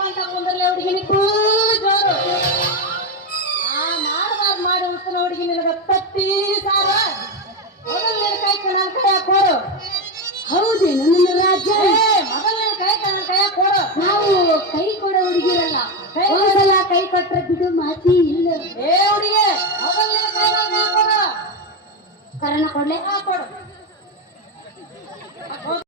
ಅಂತ ಕುಂದ್ರಲಿ ಹುಡುಗಿನಿ ಫುಲ್ ಜೋರು ಮಾಡಬಾರ್ದು ಮಾಡಿ ಉಳಿಸ್ತಾನ ಹುಡುಗಿ ನಿನಗ ತತ್ತಿ ಸಾರ ಮೊದಲನೇ ಕೈ ನನ್ನ ಕೈಯಾಗ ಕೊಡು ಹೌದೇನು ನನ್ನ ರಾಜ್ಯ ಮೊದಲನೇ ಕೈ ನನ್ನ ಕೈಯಾಗ ಕೊಡು ನಾವು ಕೈ ಕೊಡೋ ಹುಡುಗಿರಲ್ಲ ಒಂದ್ಸಲ ಕೈ ಕೊಟ್ರೆ ಬಿಡು ಮಾತಿ ಇಲ್ಲ ಹುಡುಗಿ ಮೊದಲನೇ ಕೈ ಕೊಡು ಕರಣ ಕೊಡ್ಲೆ ಕೊಡು